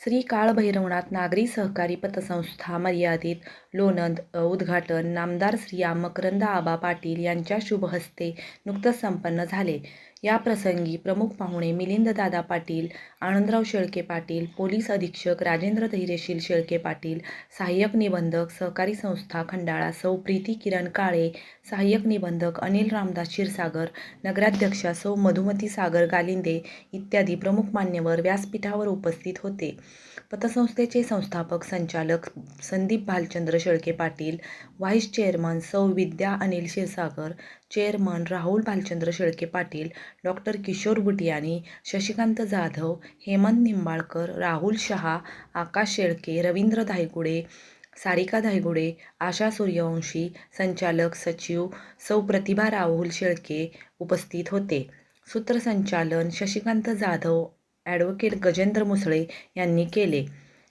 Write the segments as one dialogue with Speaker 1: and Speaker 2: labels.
Speaker 1: श्री काळभैरवनाथ नागरी सहकारी पतसंस्था मर्यादित लोणंद उद्घाटन नामदार श्रिया मकरंद आबा पाटील यांच्या शुभहस्ते नुकतंच संपन्न झाले. या प्रसंगी प्रमुख पाहुणे मिलिंददादा पाटील आनंदराव शेळके पाटील पोलीस अधीक्षक राजेंद्र धैर्यशील शेळके पाटील सहाय्यक निबंधक सहकारी संस्था खंडाळा सौ प्रीती किरण काळे सहाय्यक निबंधक अनिल रामदास क्षीरसागर नगराध्यक्षा सौ मधुमती सागर गालिंदे इत्यादी प्रमुख मान्यवर व्यासपीठावर उपस्थित होते. पतसंस्थेचे संस्थापक संचालक संदीप भालचंद्र शेळके पाटील व्हाईस चेअरमन सौ विद्या अनिल क्षीरसागर चेअरमन राहुल भालचंद्र शेळके पाटील डॉक्टर किशोर बुटियानी शशिकांत जाधव हेमंत निंबाळकर राहुल शहा आकाश शेळके रवींद्र धायगुडे सारिका धायगुडे आशा सूर्यवंशी संचालक सचिव सौ प्रतिभा राहुल शेळके उपस्थित होते. सूत्रसंचालन शशिकांत जाधव ॲडव्होकेट गजेंद्र मुसळे यांनी केले.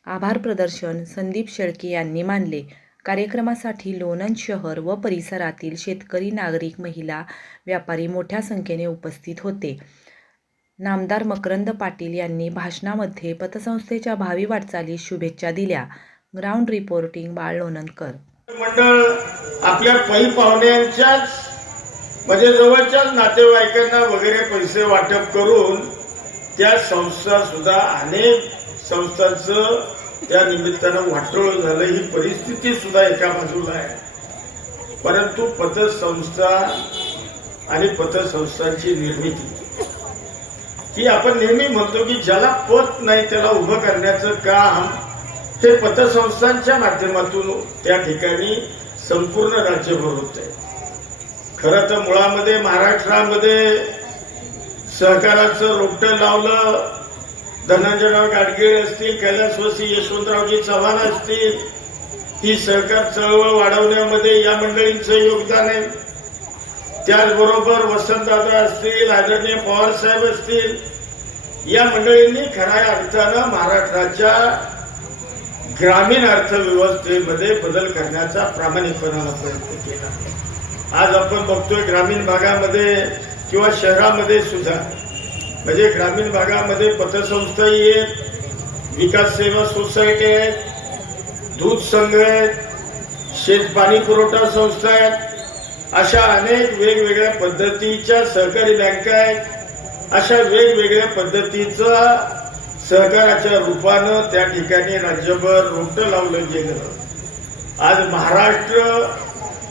Speaker 1: आभार प्रदर्शन संदीप शेळके यांनी मानले. कार्यक्रमासाठी लोणंद शहर व परिसरातील शेतकरी नागरिक महिला व्यापारी मोठ्या संख्येने उपस्थित होते. नामदार मकरंद पाटील यांनी भाषणामध्ये पतसंस्थेच्या भावी वाटचालीस शुभेच्छा दिल्या. ग्राउंड रिपोर्टिंग बाळ लोणंदकर.
Speaker 2: मंडळ आपल्या पै पाहुण्यांच्याच म्हणजे जवळच्याच नातेवाईकांना वगैरे पैसे वाटप करून त्या संस्था सुद्धा अनेक संस्थांचं त्या निमित्तानं वाटोळ झालं. ही परिस्थिती सुद्धा एका बाजूला आहे. परंतु पतसंस्था आणि पतसंस्थांची निर्मिती. ही आपण नेहमी म्हणतो की ज्याला पत नाही त्याला उभं करण्याचं काम हे पतसंस्थांच्या माध्यमातून त्या ठिकाणी संपूर्ण राज्यभर होत आहे खरं तर मुळामध्ये महाराष्ट्रामध्ये सहकाराचं रोपटं लावलं धनंजयराव गाडगीळ असतील कैलासवासी यशवंतरावजी चव्हाण असतील ही सहकार चळवळ वाढवण्यामध्ये या मंडळींचं योगदान आहे. त्याचबरोबर वसंतदादा असतील आदरणीय पवार साहेब असतील या मंडळींनी खऱ्या अर्थानं महाराष्ट्राच्या ग्रामीण अर्थव्यवस्थेमध्ये बदल करण्याचा प्रामाणिकपणाला प्रयत्न केला. आज आपण बघतोय ग्रामीण भागामध्ये किंवा शहरामध्ये सुद्धा म्हणजे ग्रामीण भागामध्ये पतसंस्थाही आहेत विकास सेवा सोसायटी आहेत दूध संघ आहेत शेत पाणी पुरवठा संस्था आहेत अशा अनेक वेगवेगळ्या पद्धतीच्या सहकारी बँका आहेत. अशा वेगवेगळ्या पद्धतीचा सहकाराच्या रूपानं त्या ठिकाणी राज्यभर रोपटं लावलं गेलं. आज महाराष्ट्र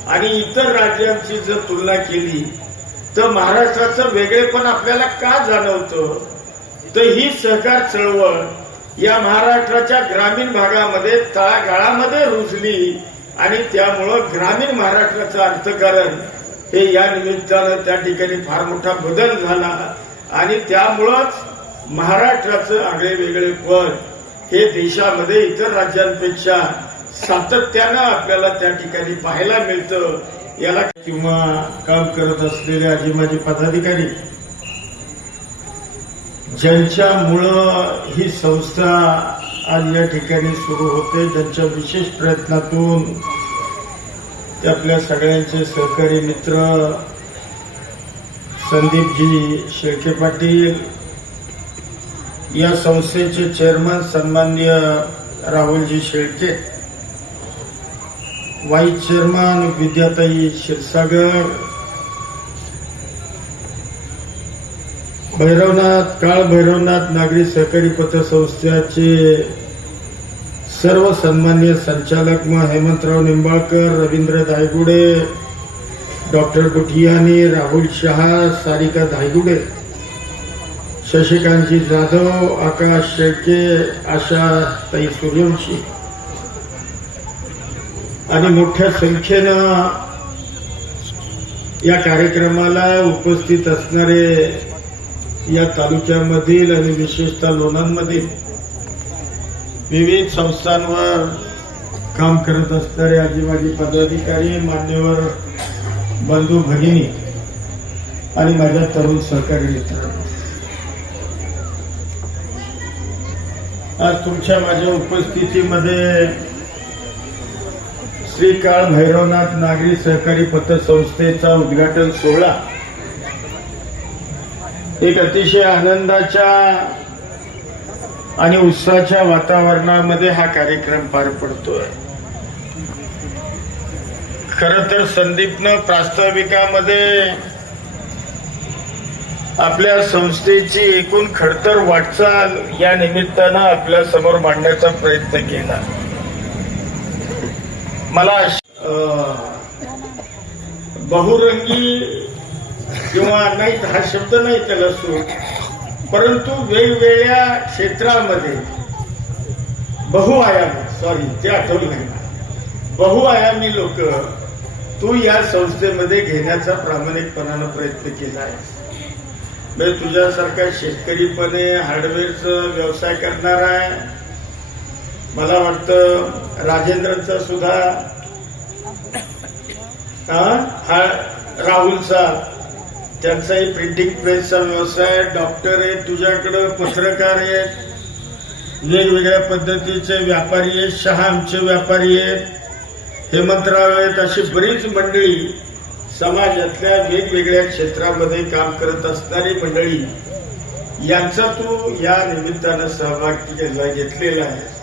Speaker 2: आणि इतर राज्यांची जर तुलना केली तर महाराष्ट्राचं वेगळेपण आपल्याला का जाणवतं? तर ही सहकार चळवळ या महाराष्ट्राच्या ग्रामीण भागामध्ये तळागाळामध्ये रुजली आणि त्यामुळं ग्रामीण महाराष्ट्राचं अर्थकारण हे या निमित्तानं त्या ठिकाणी फार मोठा बदल झाला आणि त्यामुळंच महाराष्ट्राचं आगळे वेगळे पद हे देशामध्ये इतर राज्यांपेक्षा सातत्यानं आपल्याला त्या ठिकाणी पाहायला मिळतं. याला किंवा काम करत असलेले आजी माजी पदाधिकारी ज्यांच्यामुळं ही संस्था आज या ठिकाणी सुरू होते ज्यांच्या विशेष प्रयत्नातून ते आपल्या सगळ्यांचे सहकारी मित्र संदीपजी शेळके पाटील या संस्थेचे चेअरमन सन्मान्य राहुलजी शेळके वाईस चेअरमन विद्याताई क्षीरसागर. भैरवनाथ काळ भैरवनाथ नागरी सहकारी पतसंस्थेचे सर्व सन्मान्य संचालक म हेमंतराव निंबाळकर रवींद्र धायगुडे डॉक्टर बुटियानी राहुल शहा सारिका धायगुडे शशिकांतजी जाधव आकाश शेळके आशा ताई सूर्यवंशी. आणि मोठ्या संख्येनं या कार्यक्रमाला उपस्थित असणारे या तालुक्यामधील आणि विशेषतः लोणांमधील विविध संस्थांवर काम करत असणारे आजीमाजी पदाधिकारी मान्यवर बंधू भगिनी आणि माझ्या तरुण सहकारी मित्र आज तुमच्या माझ्या उपस्थितीमध्ये श्री काळ भैरवनाथ नागरी सहकारी पतसंस्थेचा उद्घाटन सोहळा. एक अतिशय आनंदाच्या आणि उत्साहाच्या वातावरणामध्ये हा कार्यक्रम पार पडतोय. खर तर संदीपनं प्रास्ताविकामध्ये आपल्या संस्थेची एकूण खडतर वाटचाल या निमित्तानं आपल्यासमोर मांडण्याचा प्रयत्न केला. मला बहुरंगी किंवा नाही हा शब्द नाही त्याला सूट परंतु वेगवेगळ्या क्षेत्रामध्ये बहुआयामी सॉरी ते आठवलं नाही. बहुआयामी लोक तू या संस्थेमध्ये घेण्याचा प्रामाणिकपणानं प्रयत्न केला आहे म्हणजे तुझ्यासारखा शेतकरी पण आहे हार्डवेअरचा व्यवसाय करणार आहे मला वाटतं राजेंद्रचा सुद्धा हा हा राहुलचा त्यांचाही प्रिंटिंग प्रेसचा व्यवसाय डॉक्टर आहेत तुझ्याकडं पत्रकार आहेत. वेगवेगळ्या पद्धतीचे व्यापारी आहेत. शहा आमचे व्यापारी आहेत. हेमंतराव आहेत. अशी बरीच मंडळी समाजातल्या वेगवेगळ्या क्षेत्रामध्ये काम करत असणारी मंडळी. यांचा तू या निमित्तानं सहभाग घेतलेला आहे.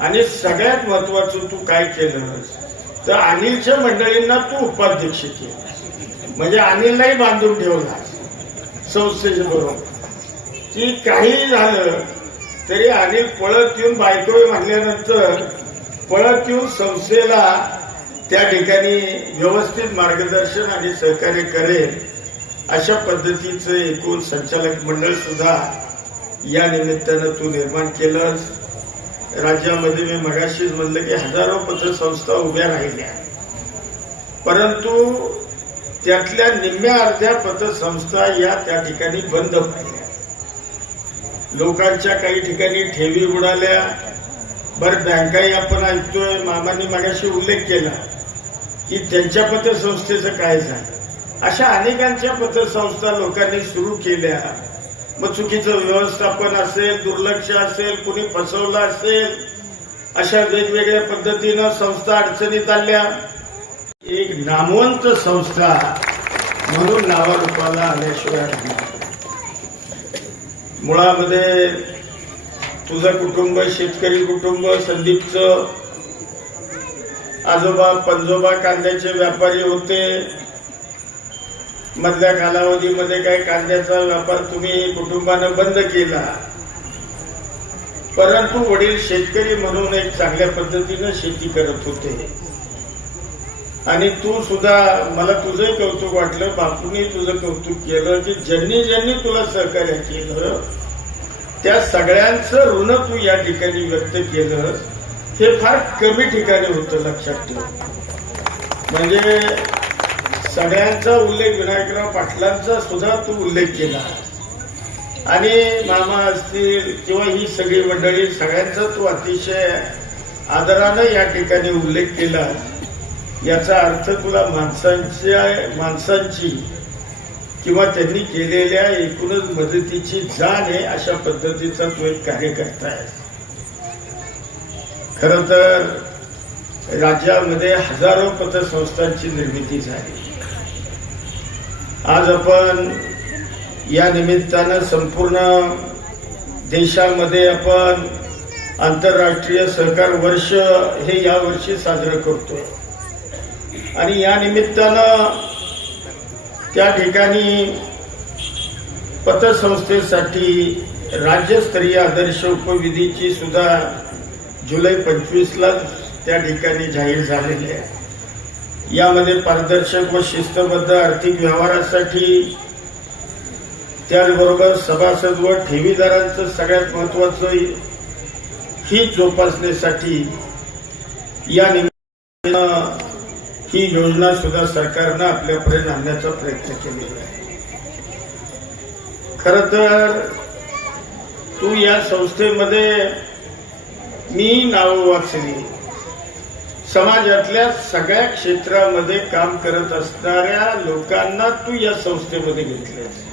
Speaker 2: आणि सगळ्यात महत्वाचं तू काय केलंस? तर अनिलच्या मंडळींना तू उपाध्यक्ष केलं म्हणजे अनिललाही बांधून ठेवला. संस्थेच्या बरोबर की काही झालं तरी अनिल पळत येऊन बायको म्हणल्यानंतर पळत येऊन संस्थेला त्या ठिकाणी व्यवस्थित मार्गदर्शन आणि सहकार्य करेल अशा पद्धतीचं एकूण संचालक मंडळ सुद्धा या निमित्तानं तू निर्माण केलंस. राज्यामध्ये मी मगाशीच म्हणलं की हजारो पत्रसंस्था उभ्या राहिल्या परंतु त्यातल्या निम्म्या अर्ध्या पतसंस्था या त्या ठिकाणी बंद पाहिल्या लोकांच्या काही ठिकाणी ठेवी उडाल्या. बरं बँकाही आपण ऐकतोय मामांनी मगाशी उल्लेख केला की त्यांच्या पतसंस्थेचं काय झालं? अशा अनेकांच्या पतसंस्था लोकांनी सुरू केल्या. मग चुकीचं व्यवस्थापन असेल दुर्लक्ष असेल कुणी फसवलं असेल अशा वेगवेगळ्या पद्धतीनं संस्था अडचणीत आल्या. एक नामवंत संस्था म्हणून नावारूपाला आल्याशिवाय मुळामध्ये तुझं कुटुंब शेतकरी कुटुंब संदीपचं आजोबा पंजोबा कांद्याचे व्यापारी होते. मधल्या कालावधीमध्ये काही कांद्याचा व्यापार तुम्ही कुटुंबानं बंद केला. परंतु वडील शेतकरी म्हणून एक चांगल्या पद्धतीनं शेती करत होते. आणि तू सुद्धा मला तुझंही कौतुक वाटलं बापूंनी तुझं कौतुक केलं की ज्यांनी ज्यांनी तुला सहकार्य केलं त्या सगळ्यांचं ऋण तू या ठिकाणी व्यक्त केलं हे फार कमी ठिकाणी होतं लक्षात ठेव. म्हणजे सगळ्यांचा उल्लेख विनायकराव पाटलांचा सुद्धा तू उल्लेख केला. आणि मामा असतील किंवा ही सगळी मंडळी सगळ्यांचा तू अतिशय आदरानं या ठिकाणी उल्लेख केला. याचा अर्थ तुला माणसांच्या माणसांची किंवा त्यांनी केलेल्या एकूणच मदतीची जाण आहे अशा पद्धतीचा तो एक कार्यकर्ता आहे. खर तर राज्यामध्ये हजारो पतसंस्थांची निर्मिती झाली. आज आपण या निमित्तानं संपूर्ण देशामध्ये आपण आंतरराष्ट्रीय सहकार वर्ष हे यावर्षी साजरं करतो आणि या निमित्तानं त्या ठिकाणी पतसंस्थेसाठी राज्यस्तरीय आदर्श उपविधीची सुद्धा जुलै पंचवीसला त्या ठिकाणी जाहीर झालेली आहे. यामध्ये पारदर्शक व शिस्तबद्ध आर्थिक व्यवहारासाठी त्याचबरोबर सभासद व ठेवीदारांचं सगळ्यात महत्वाचं हित जोपासण्यासाठी या निमित्तानं ही योजना सुद्धा सरकारनं आपल्यापर्यंत आणण्याचा प्रयत्न केलेला आहे. खर तर तू या संस्थेमध्ये मी नावं वाचली. समाजातल्या सगळ्या क्षेत्रामध्ये काम करत असणाऱ्या लोकांना तू या संस्थेमध्ये घेतलंस